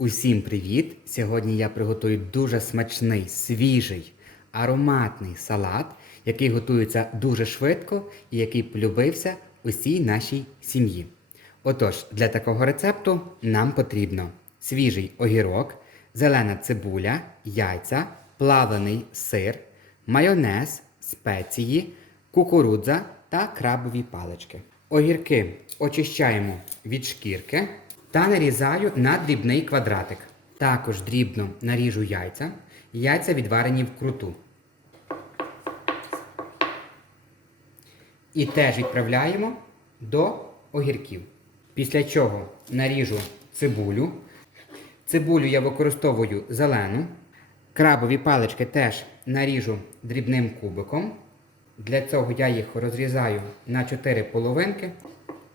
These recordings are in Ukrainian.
Усім привіт! Сьогодні я приготую дуже смачний, свіжий, ароматний салат, який готується дуже швидко і який полюбився усій нашій сім'ї. Отож, для такого рецепту нам потрібно свіжий огірок, зелена цибуля, яйця, плавлений сир, майонез, спеції, кукурудза та крабові палички. Огірки очищаємо від шкірки та нарізаю на дрібний квадратик. Також дрібно наріжу яйця. Яйця відварені вкруту. І теж відправляємо до огірків. Після чого наріжу цибулю. Цибулю я використовую зелену. Крабові палички теж наріжу дрібним кубиком. Для цього я їх розрізаю на 4 половинки.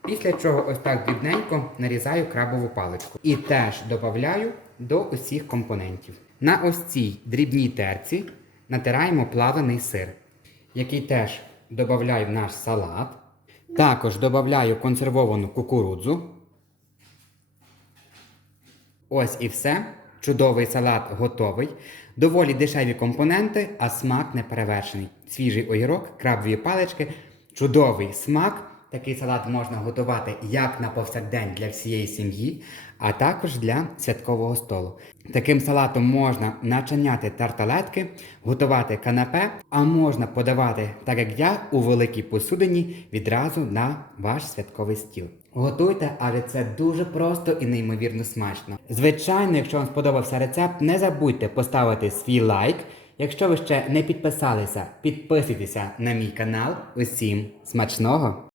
Після чого ось так дрібненько нарізаю крабову паличку. І теж додаю до усіх компонентів. На ось цій дрібній терці натираємо плавлений сир, який теж додаю в наш салат. Також додаю консервовану кукурудзу. Ось і все. Чудовий салат готовий. Доволі дешеві компоненти, а смак не перевершений. Свіжий огірок, крабові палички, чудовий смак. Такий салат можна готувати як на повсякдень для всієї сім'ї, а також для святкового столу. Таким салатом можна начиняти тарталетки, готувати канапе, а можна подавати, так як я, у великій посудині відразу на ваш святковий стіл. Готуйте, але це дуже просто і неймовірно смачно. Звичайно, якщо вам сподобався рецепт, не забудьте поставити свій лайк. Якщо ви ще не підписалися, підписуйтеся на мій канал. Усім смачного!